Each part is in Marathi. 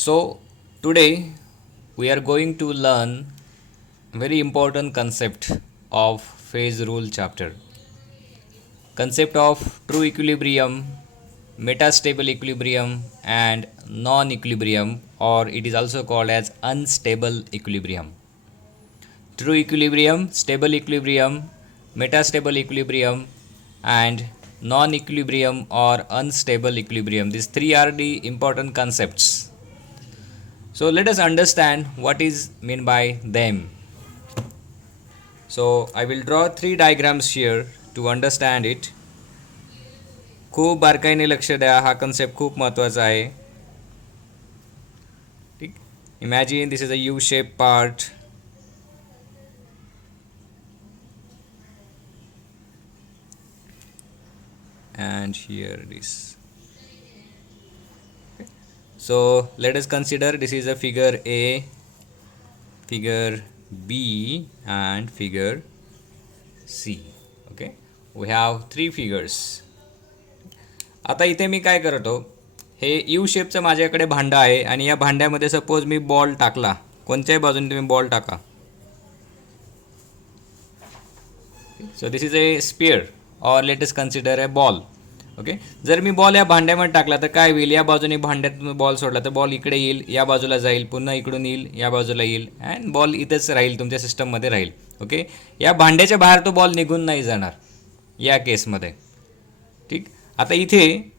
So today we are going to learn very important concept of phase rule chapter. Concept of true equilibrium, metastable equilibrium and non-equilibrium, or it is also called as unstable equilibrium. True equilibrium, stable equilibrium, metastable equilibrium and non-equilibrium or unstable equilibrium. These three are the important concepts. So let us understand what is meant by them. So I will draw three diagrams here to understand it. खूप बारकाईने लक्ष द्या, हा कन्सेप्ट खूप महत्त्वाचा आहे. ठीक. Imagine this is a U shape part. And here it is. Okay. So let us consider this is a figure A, figure B and figure C. Okay, we have three figures. आता इथे मी काय करतो, हे यू शेपचं माझ्याकडे भांडं आहे आणि या भांड्यामध्ये सपोज मी बॉल टाकला. कोणत्याही बाजूने तुम्ही बॉल टाका. So this is a sphere or let us consider a ball. Okay, जर मी बॉल या भांड्यामध्ये टाकला तर काय होईल, या बाजूने भांड्यातून बॉल सोडला तर बॉल इकडे येईल, या बाजूला जाईल, पुन्हा इकडून येईल, या बाजूला येईल अँड बॉल इथेच राहील, तुमच्या सिस्टममध्ये राहील. ओके, या भांड्याच्या बाहेर तो बॉल निघून नाही जाणार या केसमध्ये. ठीक. आता इथे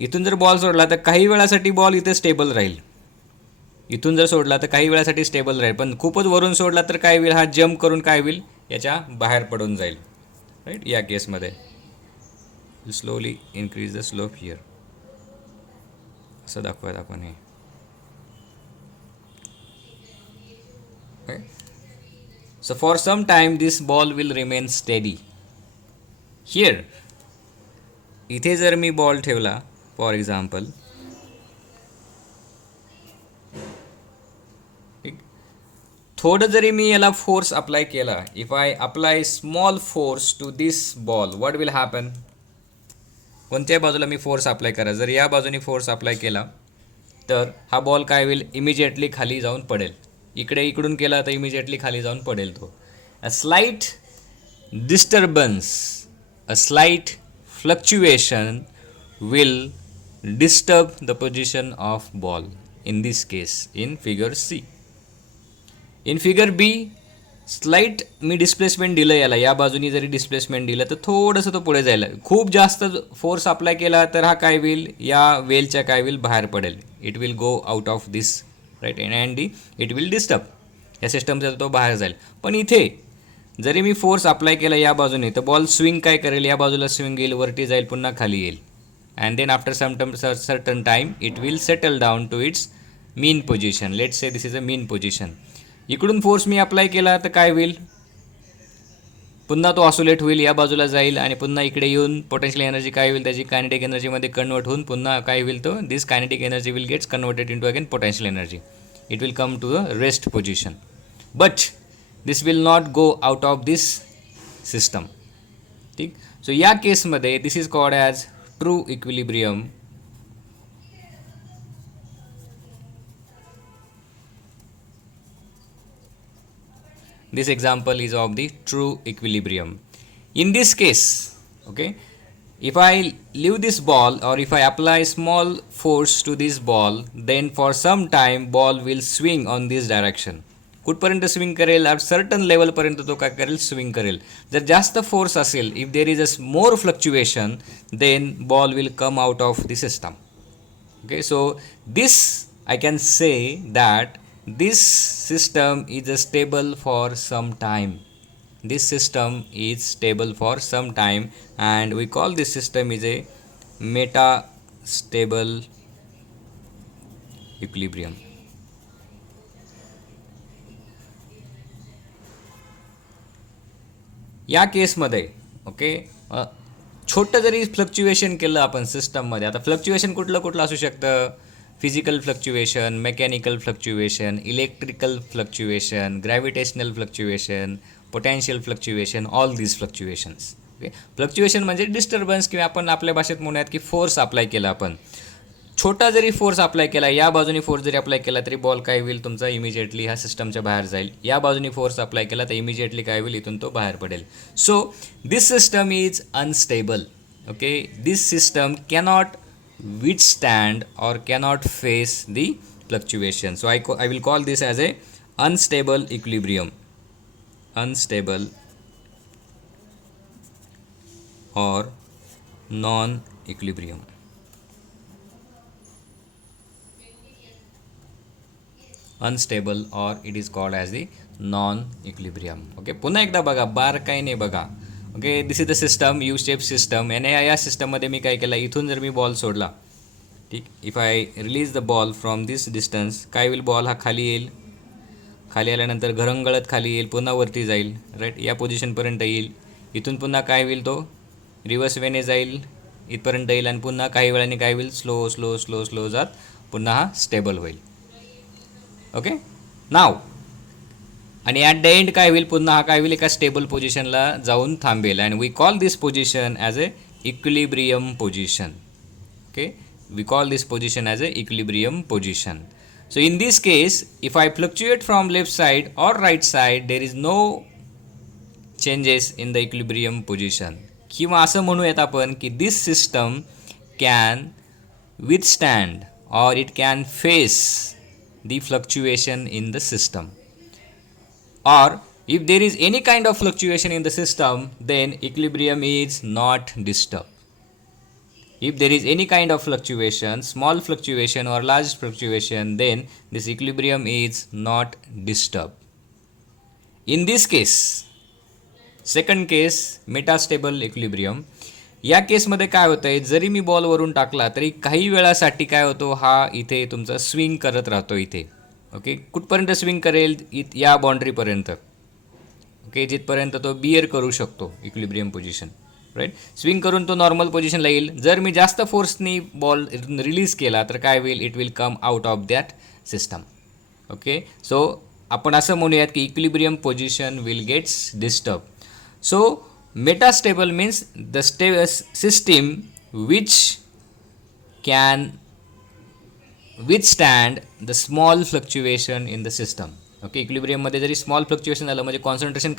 इथून जर बॉल सोडला तर काही वेळासाठी बॉल इथे स्टेबल राहील. इथून जर सोडला तर काही वेळासाठी स्टेबल राहील, पण खूपच वरून सोडला तर काय होईल, हा जम्प करून काय होईल, याच्या बाहेर पडून जाईल. राईट, या केसमध्ये slowly increase the slope here असं दाखवूयात आपण हे. So for some time this ball will remain steady. Here इथे जर मी बॉल ठेवला फॉर एक्झाम्पल, थोडं जरी मी याला फोर्स अप्लाय केला, if I apply small force to this ball, what will happen. कोणत्याही बाजूला मी फोर्स अप्लाय करा, जर या बाजूने फोर्स अप्लाय केला तर हा बॉल काय होईल, इमिजिएटली खाली जाऊन पडेल. इकडून केला तर इमिजिएटली खाली जाऊन पडेल तो. A slight disturbance, a slight fluctuation will disturb the position of ball, in this case in figure C. In figure B, slight me displacement दिलं याला, या बाजूनी जरी डिस्प्लेसमेंट दिलं तर थोडंसं तो पुढे जायला. खूप जास्त फोर्स अप्लाय केला तर हा काय होईल, या वेलच्या काय होईल, बाहेर पडेल. It will go out of this, right, and it will disturb, या सिस्टमचा तो बाहेर जाईल. पण इथे जरी मी फोर्स अप्लाय केला या बाजूने तर बॉल स्विंग काय करेल, या बाजूला स्विंग येईल, वरती जाईल, पुन्हा खाली येईल. And then after some certain time it will settle down to its mean position. Let's say this is a mean position. इकडून फोर्स मी अप्लाय केला तर काय होईल, पुन्हा तो ऑसोलेट होईल, या बाजूला जाईल आणि पुन्हा इकडे येऊन पोटेन्शियल एनर्जी काय होईल, त्याची कायनेटिक एनर्जीमध्ये कन्वर्ट होऊन पुन्हा काय होईल, तो this kinetic energy will gets converted into again potential energy. It will come to the rest position, but this will not go out of this system. ठीक. सो या केसमध्ये this is called as true equilibrium. This example is of the true equilibrium. In this case, okay, if I leave this ball or if I apply small force to this ball, then for some time ball will swing on this direction. कुठपर्यंत स्विंग करेल, सर्टन लेवलपर्यंत तो काय करेल, स्विंग करेल. जर जास्त फोर्स असेल, if there is a more fluctuation, then ball will come out of the system. Okay, so this I can say that this system is a stable for some time. This system is stable for some time and we call this system is a metastable equilibrium. या केसमध्ये ओके, छोटं जरी फ्लक्च्युएशन केलं आपण सिस्टममध्ये, आता फ्लक्च्युएशन कुठलं असू शकतं, physical fluctuation, mechanical fluctuation, electrical fluctuation, gravitational fluctuation, potential fluctuation, all these fluctuations. Okay, fluctuation म्हणजे डिस्टर्बन्स किंवा आपण आपल्या भाषेत म्हणूयात की फोर्स अप्लाय केला आपण. छोटा जरी फोर्स अप्लाय केला, या बाजूने फोर्स जरी अप्लाय केला तरी बॉल काय होईल तुमचा इमिजिएटली ह्या सिस्टमच्या बाहेर जाईल. या बाजूने फोर्स अप्लाय केला तर इमिजिएटली काय होईल, इथून तो बाहेर पडेल. So this system is unstable. Okay, this system cannot withstand or cannot face the fluctuation. So I will call this as a unstable equilibrium. Unstable or non-equilibrium. Unstable or it is called as the non-equilibrium. Okay, पुन्हा एकदा बघा, बारकाईने बघा. Okay, this is the system, U shape system. आणि या सिस्टममध्ये मी काय केलं, इथून जर मी बॉल सोडला, ठीक, if I release the ball from this distance, काय होईल, बॉल हा खाली येईल. खाली आल्यानंतर घरंगळत खाली येईल, पुन्हा वरती जाईल, राईट, या पोझिशनपर्यंत येईल. इथून पुन्हा काय होईल, तो रिव्हर्स वेने जाईल, इथपर्यंत येईल आणि पुन्हा काही वेळाने काय होईल, स्लो स्लो स्लो स्लो जात पुन्हा हा स्टेबल होईल. ओके, नाव आणि ॲट द एंड काय होईल, पुन्हा हा काय होईल, एका स्टेबल पोझिशनला जाऊन थांबेल. And we call this position as a equilibrium position. Okay, we call this position as a equilibrium position. So in this case, if I fluctuate from left side or right side, there is no changes in the equilibrium position. किंवा असं म्हणूयात आपण की this system can withstand or it can face the fluctuation in the system. Or if there is any kind of fluctuation in the system, then equilibrium is not disturbed. If there is any kind of fluctuation, small fluctuation or large fluctuation, then this equilibrium is not disturbed. In this case, second case, metastable equilibrium. या केसमध्ये काय होतं आहे, जरी मी बॉल वरून टाकला तरी काही वेळासाठी काय होतो, हा इथे तुमचा स्विंग करत राहतो इथे. ओके, कुठपर्यंत स्विंग करेल, या बाउंड्रीपर्यंत. ओके, जिथपर्यंत तो बिअर करू शकतो इक्विलिब्रियम पोझिशन, राईट. स्विंग करून तो नॉर्मल पोझिशनला येईल. जर मी जास्त फोर्सनी बॉल रिलीज केला तर काय होईल, it will come out of that system. Okay, so आपण असं म्हणूयात की equilibrium position will gets disturb. So metastable means the system which can withstand the small fluctuation in the system. Okay, इक्विलिब्रियममध्ये जरी स्मॉल फ्लक्च्युएशन झालं, म्हणजे कॉन्सन्ट्रेशन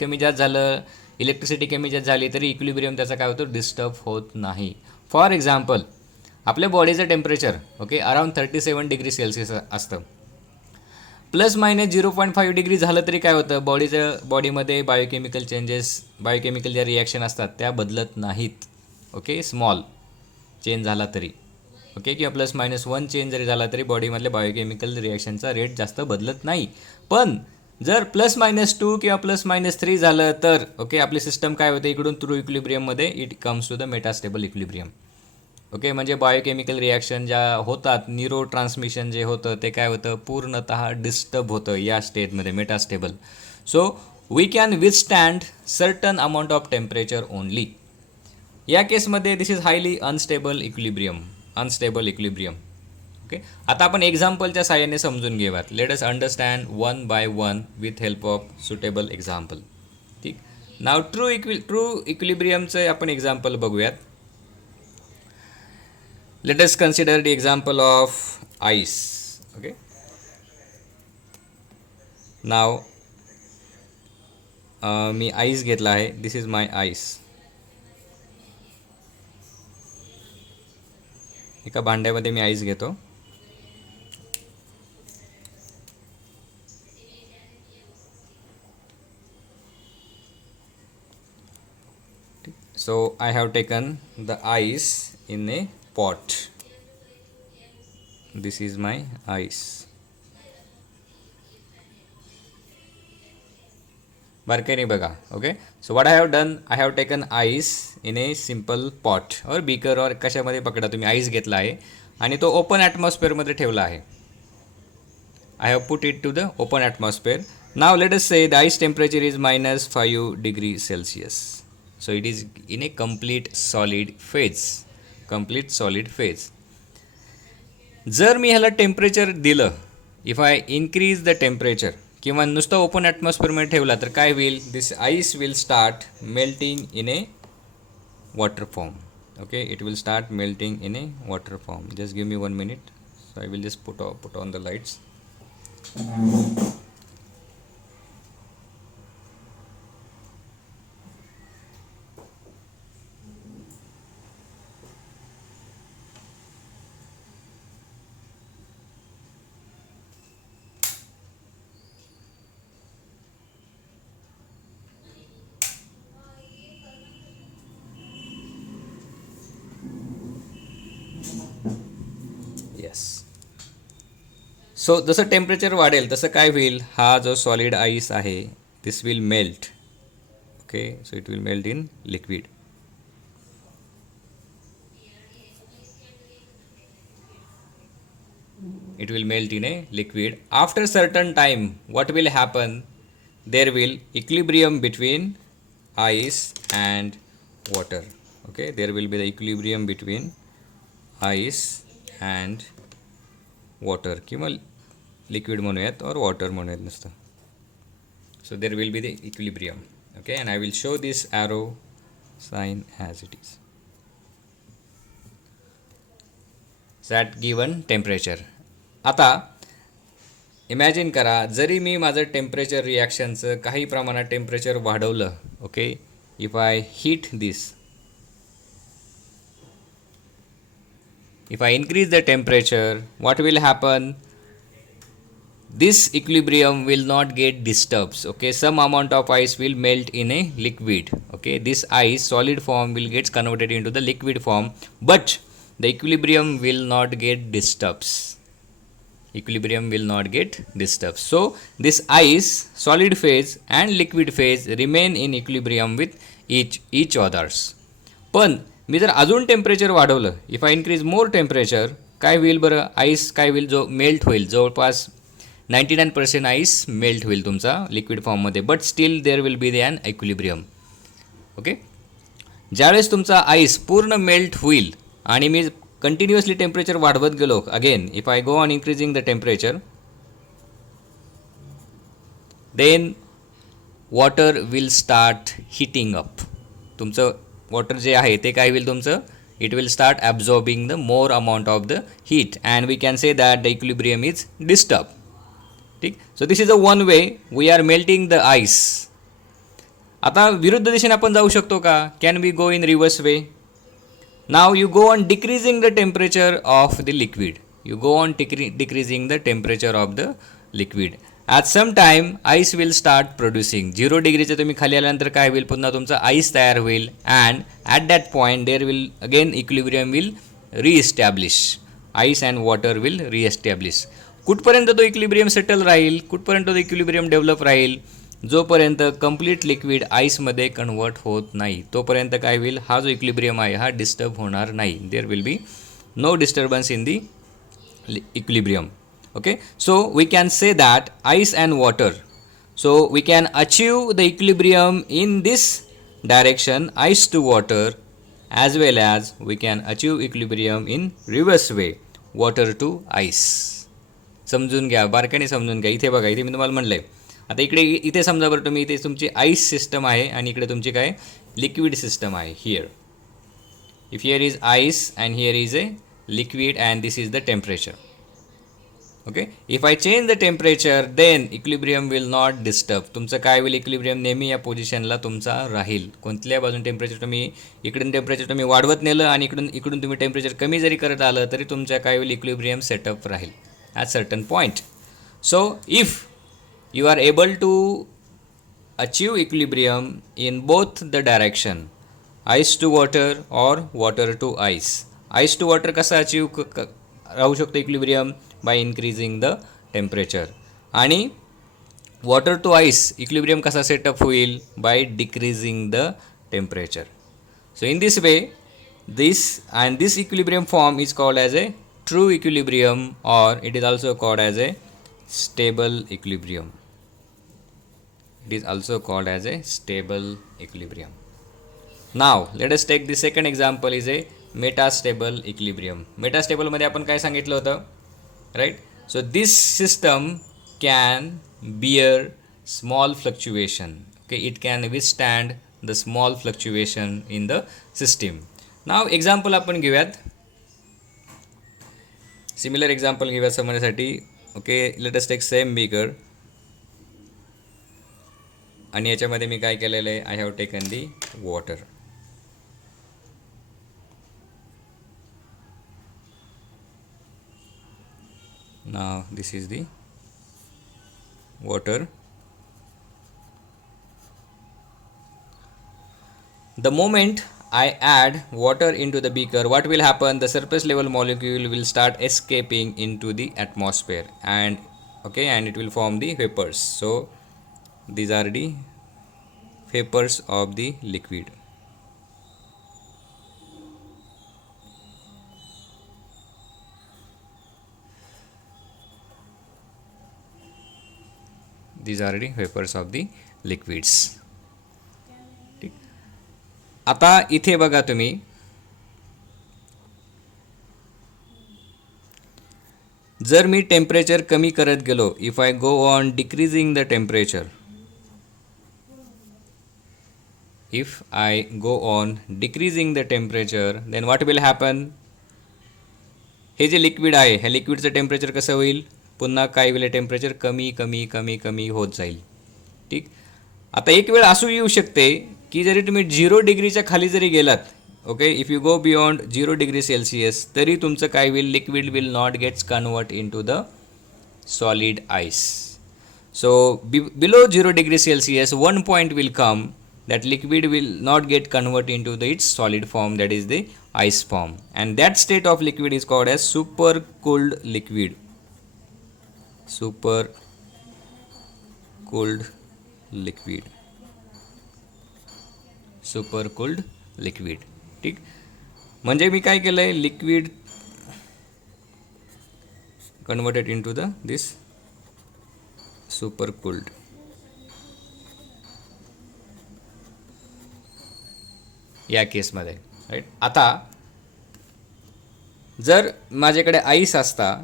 कमी जास्त झालं, इलेक्ट्रिसिटी कमी जास्त झाली, तरी इक्विलिब्रियम त्याचा काय होतो, डिस्टर्ब होत नाही. फॉर एक्झाम्पल, आपल्या बॉडीचं temperature okay around 37 degree Celsius असतं. प्लस मायनस 0.5 डिग्री झालं तरी काय होतं, बॉडीमध्ये बायोकेमिकल चेंजेस, बायोकेमिकल ज्या रिॲक्शन असतात त्या बदलत नाहीत. ओके, स्मॉल चेंज झाला तरी, ओके, किंवा प्लस मायनस 1 चेंज जरी झाला तरी बॉडीमधल्या बायोकेमिकल रिॲक्शनचा रेट जास्त बदलत नाही. पण जर प्लस मायनस 2 किंवा प्लस मायनस 3 झालं तर ओके, आपली सिस्टम काय होते, इकडून थ्रू इक्विलिब्रियममध्ये it comes to the metastable equilibrium. Okay, म्हणजे बायोकेमिकल रिॲक्शन ज्या होतात, न्यूरो ट्रान्समिशन जे होतं ते काय होतं, पूर्णतः डिस्टर्ब होतं या स्टेटमध्ये, metastable. So we can withstand certain amount of temperature only. या केसमध्ये this is highly unstable equilibrium. Okay, आता आपण एक्झाम्पलच्या साहाय्याने समजून घेऊयात. Let us understand one by one with help of suitable example. ठीक, नाव ट्रू इक्विलिब्रियमचं आपण एक्झाम्पल बघूयात. Let us consider the example of ice. Okay, नाव मी आईस घेतला आहे. This is my ice. एका भांड्यामध्ये मी आईस घेतो. So I have taken the ice in a pot. This is my ice. बारकाईने बघा. Okay, so what I have done, I have taken ice in A simple pot और बीकर और कशामध्ये पकडा तुम्ही, आईस घेतला आहे आणि तो ओपन ॲटमॉस्फिअरमध्ये ठेवला आहे. I have put it to the open atmosphere. Now let us say the ice temperature is -5 degree Celsius. So it is in a complete solid phase. जर मी ह्याला टेम्परेचर दिलं, if I increase the temperature किंवा नुसतं ओपन ॲटमॉस्फिअरमध्ये ठेवला तर काय होईल, this ice will start melting in a water form. Okay, it will start melting in a water form. Just give me 1 minute. So I will just put on the lights. Yes. So जसं टेम्परेचर वाढेल तसं काय होईल, हा जो सॉलिड आईस आहे this will melt. Okay, so it will melt in liquid. It will melt in a liquid. After certain time, what will happen, there will equilibrium between ice and water. Okay, there will be the equilibrium between ice and water किंवा liquid म्हणूयात or water म्हणूयात नुसतं. So there will be the equilibrium. Okay, and I will show this arrow sign as it is. At given temperature. आता इमॅजिन करा, जरी मी माझं टेम्परेचर रिॲक्शनचं काही प्रमाणात टेम्परेचर वाढवलं. Okay, if I heat this, if I increase the temperature, what will happen, this equilibrium will not get disturbed. Okay, some amount of ice will melt in a liquid. Okay, this ice solid form will get converted into the liquid form, but the equilibrium will not get disturbed. Equilibrium will not get disturbed. So this ice, solid phase and liquid phase remain in equilibrium with each others. पण मी जर अजून टेम्परेचर वाढवलं, if I increase more temperature, काय होईल बरं, आईस काय होईल, जो मेल्ट होईल, जवळपास 99% आईस मेल्ट होईल तुमचा लिक्विड फॉर्ममध्ये, but still there will be an equilibrium. Okay, ज्यावेळेस तुमचा आईस पूर्ण मेल्ट होईल आणि मी कंटिन्युअसली टेम्परेचर वाढवत गेलो, again if I go on increasing the temperature, then water will start heating up. तुमचं वॉटर जे आहे ते काय होईल तुमचं, it will start absorbing the more amount of the heat and we can say that the equilibrium is disturb. ठीक, so this is a one way we are melting the ice. आता विरुद्ध दिशेने आपण जाऊ शकतो का, can we go in reverse way. Now you go on decreasing the temperature of the liquid, you go on decreasing the temperature of the liquid. At some time ice will start producing. 0 डिग्रीचे तुम्ही खाली आल्यानंतर काय होईल, पुन्हा तुमचं आईस तयार होईल and at that point there will again equilibrium will reestablish. Ice and water will reestablish. कुठपर्यंत तो इक्विलिब्रियम सेटल राहील, कुठपर्यंत तो इक्विलिब्रियम डेव्हलप राहील, जोपर्यंत कंप्लीट लिक्विड आईसमध्ये कन्वर्ट होत नाही तोपर्यंत काय होईल, हा जो इक्विलिब्रियम आहे हा डिस्टर्ब होणार नाही. There will be no disturbance in the equilibrium. Okay, so we can say that ice and water, so we can achieve the equilibrium in this direction, ice to water, as well as we can achieve equilibrium in reverse way, water to ice. समजून घ्या, बारकाईने समजून घ्या. इथे बघा, इथे मी तुम्हाला म्हणलं आहे, आता इथे समजा बरं तुम्ही, इथे तुमची आईस सिस्टम आहे आणि इकडे तुमची काय लिक्विड सिस्टम आहे. Here if here is ice and here is a liquid and this is the temperature. Okay, if I change the temperature then equilibrium will not disturb. तुमचं काय होईल, इक्विलिब्रियम नेहमी या पोझिशनला तुमचा राहील. कोणत्या बाजून टेम्परेचर तुम्ही इकडून टेम्परेचर तुम्ही वाढवत नेलं आणि इकडून तुम्ही टेम्परेचर कमी जरी करत आलं तरी तुमच्या काय होईल, इक्विलिब्रियम सेटअप राहील at certain point. So if you are able to achieve equilibrium in both the direction, ice to water or water to ice, ice to water कसा achieve राहू शकतो equilibrium, by increasing the temperature, आणि water to ice equilibrium कसा सेटअप होईल, by decreasing the temperature. So in this way this equilibrium form is called as a true equilibrium, or it is also called as a stable equilibrium. It is also called as a stable equilibrium. Now let us take the second example, is a metastable equilibrium. Metastable मध्ये आपण काय सांगितलं होतं, right? So this system can bear small fluctuation. Okay, it can withstand the small fluctuation in the system. Now example आपण घेऊयात, सिमिलर एक्झाम्पल घेऊयात समजण्यासाठी. Okay, let us take same beaker आणि याच्यामध्ये मी काय केलेलं आहे, I have taken the water. Now this is the water. The moment I add water into the beaker, what will happen? The surface level molecule will start escaping into the atmosphere, and it will form the vapors. So these are the vapors of the liquid. These are the vapors of the liquids. ठीक. आता इथे बघा तुम्ही, जर मी टेम्परेचर कमी करत गेलो, if I go on decreasing the temperature, if I go on decreasing the temperature, then what will happen? हे जे लिक्विड आहे, ह्या लिक्विडचं टेम्परेचर कसं होईल, पुन्हा काय होईल, टेम्परेचर कमी कमी कमी कमी होत जाईल. ठीक. आता एक वेळ असू येऊ शकते की जरी तुम्ही 0 डिग्रीच्या खाली जरी गेलात, okay, if you go beyond 0 degree Celsius, तरी तुमचं काय होईल, liquid will not gets convert into the solid ice. So below 0 degree Celsius one point will come that liquid will not get converted into its solid form, that is the ice form, and that state of liquid is called as super cooled liquid. Super cooled liquid. Super cooled liquid. ठीक. म्हणजे मी काय केलंय, liquid converted into the this super cooled. या केसमध्ये, राईट. आता जर माझ्याकडे आईस असता,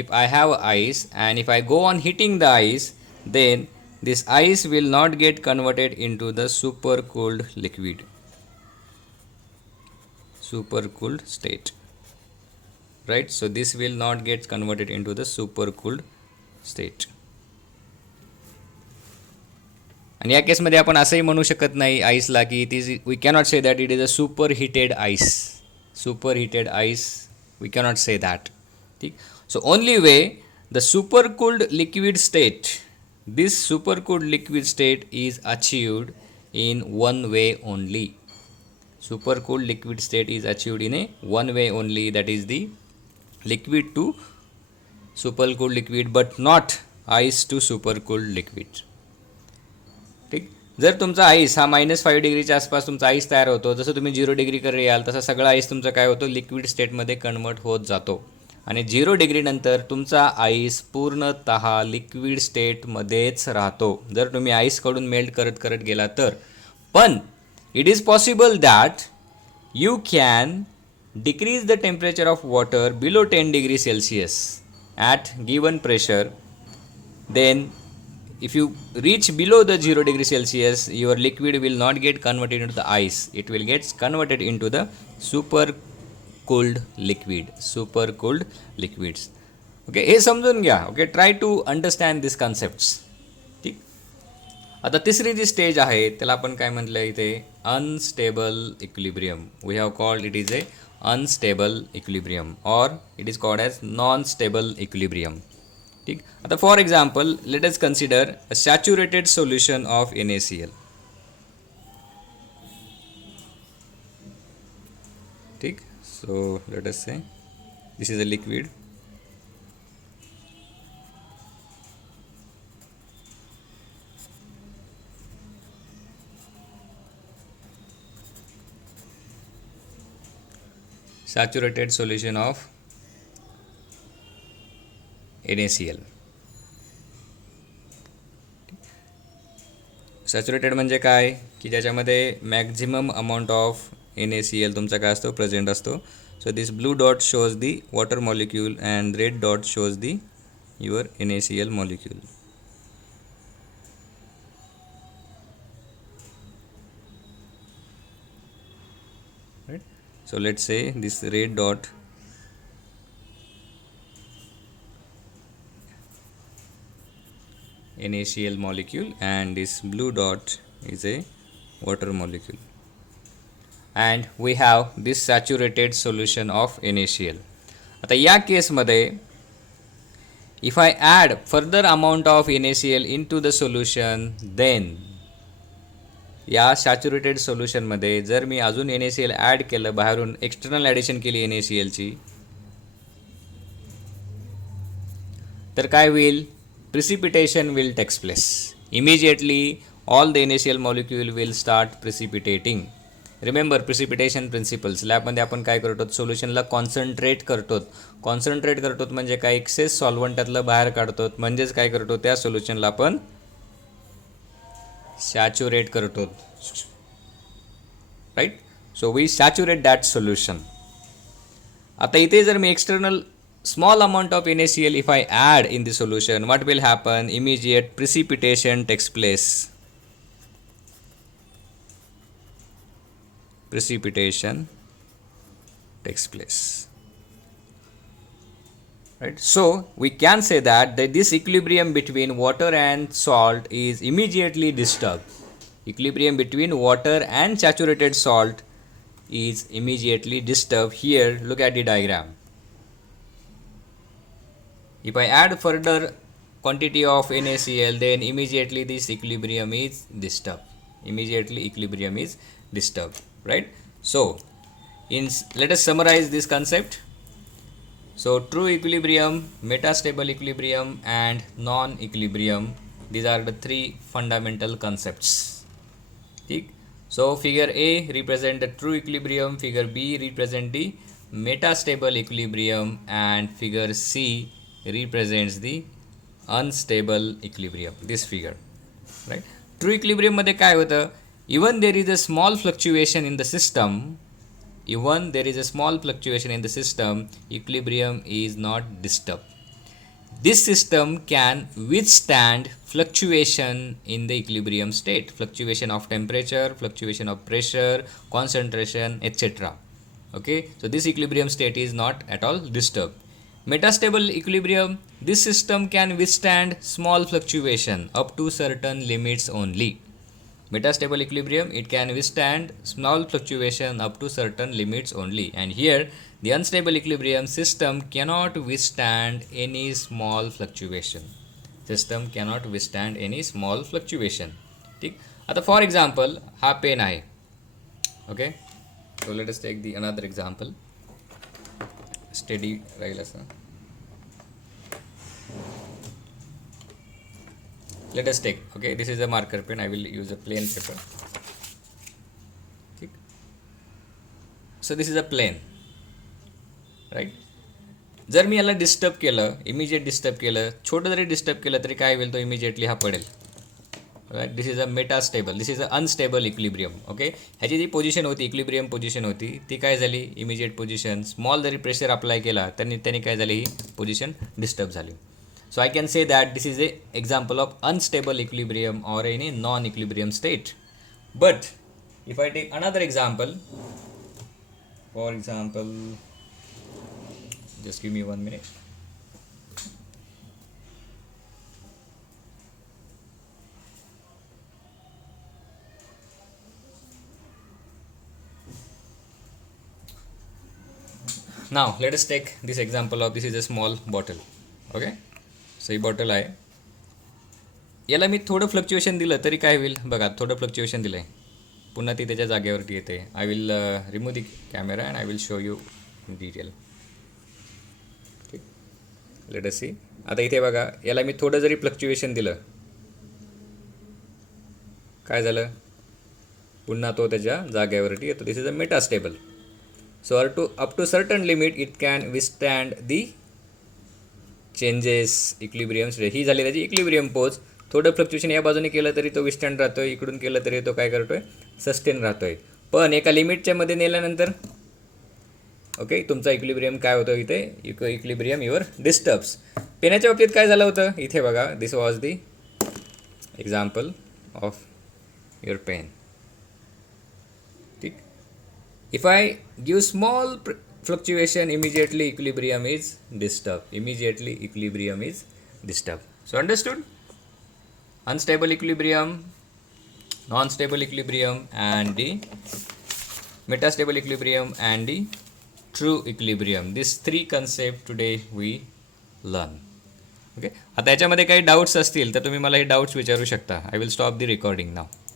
if I have ice and if I go on heating the ice, then this ice will not get converted into the super cooled liquid, super cooled state, right? So this will not get converted into the super cooled state. आणि या केसमध्ये आपण असंही म्हणू शकत नाही आईसला की it is, we cannot say that it is a super heated ice. Super heated ice we cannot say that. ठीक. So only way the super cooled liquid state, this super cooled liquid state is achieved in one way only. Super cooled liquid state is achieved in a one way only, that is the liquid to super cooled liquid, but not ice to super cooled liquid. ठीक. जर तुमचा आईस हा -5 डिग्रीच्या आसपास तुमचा आईस तयार होतो, जसं तुम्ही 0 डिग्रीकडे याल तसा सगळा आईस तुमचा काय होतो, लिक्विड स्टेटमध्ये कन्वर्ट होत जातो. आणि 0 डिग्री नंतर तुमचा आईस पूर्णतः लिक्विड स्टेटमध्येच राहतो, जर तुम्ही आईसकडून मेल्ट करत करत गेला तर. पण it is possible that you can decrease the temperature of water below 10 degree Celsius at given pressure. Then if you reach below the 0 degree Celsius, your liquid will not get converted into the ice, it will get converted into the super cooled liquid, super cooled liquids. Okay, हे समजून घ्या. Okay, try to understand this concepts. ठीक. आता तिसरी जी स्टेज आहे त्याला आपण काय म्हटलं इथे, unstable equilibrium. We have called it is a unstable equilibrium, और it is called as non stable equilibrium. ठीक. आता for example let us consider a saturated solution of NaCl. ठीक. So let us say this is a liquid. Saturated solution of NaCl. Saturated म्हणजे काय की ज्याच्यामध्ये मॅक्झिमम अमाऊंट ऑफ NaCl तुमचा काय असतो, प्रेझेंट असतो. So this blue dot shows the water molecule and red dot shows the your NaCl molecule. So let's say this red dot NaCl molecule and this blue dot is a water molecule, and we have this saturated solution of NaCl. आता या केसमध्ये if I add further amount of NaCl into the solution, then या सॅच्युरेटेड सोल्युशनमध्ये जर मी अजून NaCl ॲड केलं, बाहेरून एक्सटर्नल ॲडिशन केली NaClची, तर काय होईल? Precipitation will takes place. Immediately all the NaCl molecule will start precipitating. Remember precipitation principles. लॅबमध्ये आपण काय करतो? सोल्युशनला कॉन्सन्ट्रेट करतो. कॉन्सन्ट्रेट करतो म्हणजे काय? एक्सेस सॉल्वंटातलं बाहेर काढतो, म्हणजेच काय करतो? त्या सोल्युशनला आपण सॅच्युरेट करतो, right? So we saturate that solution. आता इथे जर मी external small amount of NaCl if I add in the solution, what will happen? Immediate precipitation takes place. Precipitation takes place, right? So we can say that this equilibrium between water and salt is immediately disturbed. Equilibrium between water and saturated salt is immediately disturbed. Here, look at the diagram. If I add further quantity of NaCl, then immediately this equilibrium is disturbed. Immediately equilibrium is disturbed, right? So, let us summarize this concept. So, true equilibrium, metastable equilibrium, and non-equilibrium. These are the three fundamental concepts. Okay? So, figure A represent the true equilibrium, figure B represent the metastable equilibrium, and figure C represents the unstable equilibrium. This figure, right? True equilibrium मध्ये काय होतं? Even there is a small fluctuation in the system, equilibrium is not disturbed. This system can withstand fluctuation in the equilibrium state, fluctuation of temperature, fluctuation of pressure, concentration, etc. Okay, so this equilibrium state is not at all disturbed. Metastable equilibrium, this system can withstand small fluctuation up to certain limits only. Metastable equilibrium, it can withstand small fluctuation up to certain limits only. And here, the unstable equilibrium system cannot withstand any small fluctuation. System cannot withstand any small fluctuation. ठीक? आता for example, हा पेन आहे. Okay? So let us take the another example. Steady राहील असं. Let us take, okay, this is a marker pen. I will use a plain paper. Okay. So this is a plane, right? जर मी याला डिस्टर्ब केलं, इमिजिएट डिस्टर्ब केलं, छोटं जरी डिस्टर्ब केलं तरी काय होईल? तो इमिजिएटली हा पडेल, right? This is a metastable, this is a unstable equilibrium. Okay, ह्याची जी पोझिशन होती, इक्विलिब्रियम पोझिशन होती, ती काय झाली? Immediate position. स्मॉल जरी प्रेशर अप्लाय केला त्यांनी काय झाली? ही पोझिशन डिस्टर्ब झाली. So I can say that this is a example of unstable equilibrium or any non-equilibrium state. But if I take another example, for example, just give me 1 minute. Now let us take this example of, this is a small bottle. Okay, so he bottle आहे, याला मी थोडं फ्लक्च्युएशन दिलं तरी काय होईल? बघा, थोडं फ्लक्च्युएशन दिलं आहे, पुन्हा ती त्याच्या जागेवरती येते. I will remove the camera and I will show you in detail. ठीक, लेट अस सी. आता इथे बघा, याला मी थोडं जरी फ्लक्च्युएशन दिलं, काय झालं? पुन्हा तो त्याच्या जागेवरती येतो. This is a metastable. So up to certain limit it can विस्टँड दी चेंजेस, इक्विलिब्रियम. ही झाली त्याची इक्विलिब्रियम पोज. थोडं फ्लक्च्युएशन या बाजूने केलं तरी तो विस्टँड राहतोय, इकडून केलं तरी तो काय करतोय? सस्टेन राहतोय. पण एका लिमिटच्या मध्ये नेल्यानंतर, ओके, तुमचा इक्विलिब्रियम काय होतं? इथे इक्विलिब्रियम युअर डिस्टर्ब्स. पेनाच्या बाबतीत काय झालं होतं? इथे बघा, this was the example of your pen. ठीक, If I give small fluctuation, immediately equilibrium is disturbed. Immediately equilibrium is disturbed. So understood? Unstable equilibrium, non-stable equilibrium, and the metastable equilibrium, and the true equilibrium. These three concepts today we learn. Okay. आता याच्यामध्ये काही डाऊट्स असतील तर तुम्ही मला हे डाऊट्स विचारू शकता. I will stop the recording now.